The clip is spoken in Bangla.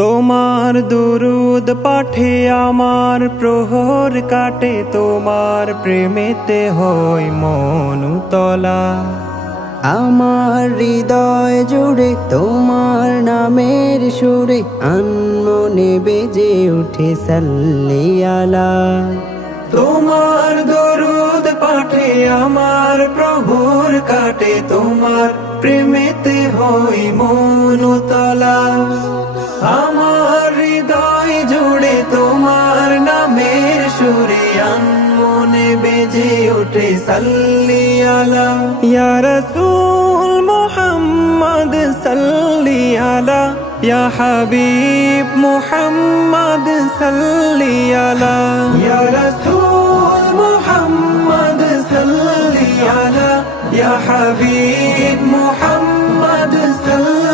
তোমার দুরুদ পাঠে আমার প্রহর কাটে, তোমার প্রেমেতে হয় মন উতলা। আমার হৃদয় জুড়ে তোমার নামের সুরে আনমনে বেজে উঠে সাল্লি আলা। তোমার দরুদ পাঠে আমার প্রভুর কাটে, তোমার প্রেমেতে হই মন উতলা। আমার হৃদয় জুড়ে তোমার নামের সুরে আনমনে বেজে ওঠে সাল্লি আলা। ইয়া রাসূল মুহাম্মদ সাল্লি আলা, ইয়া হাবিব মুহাম্মদ সাল্লি আলা। ইয়া রাসূল মুহাম্মদ সাল্লি আলা, ইয়া হাবিব মুহাম্মদ সাল্লি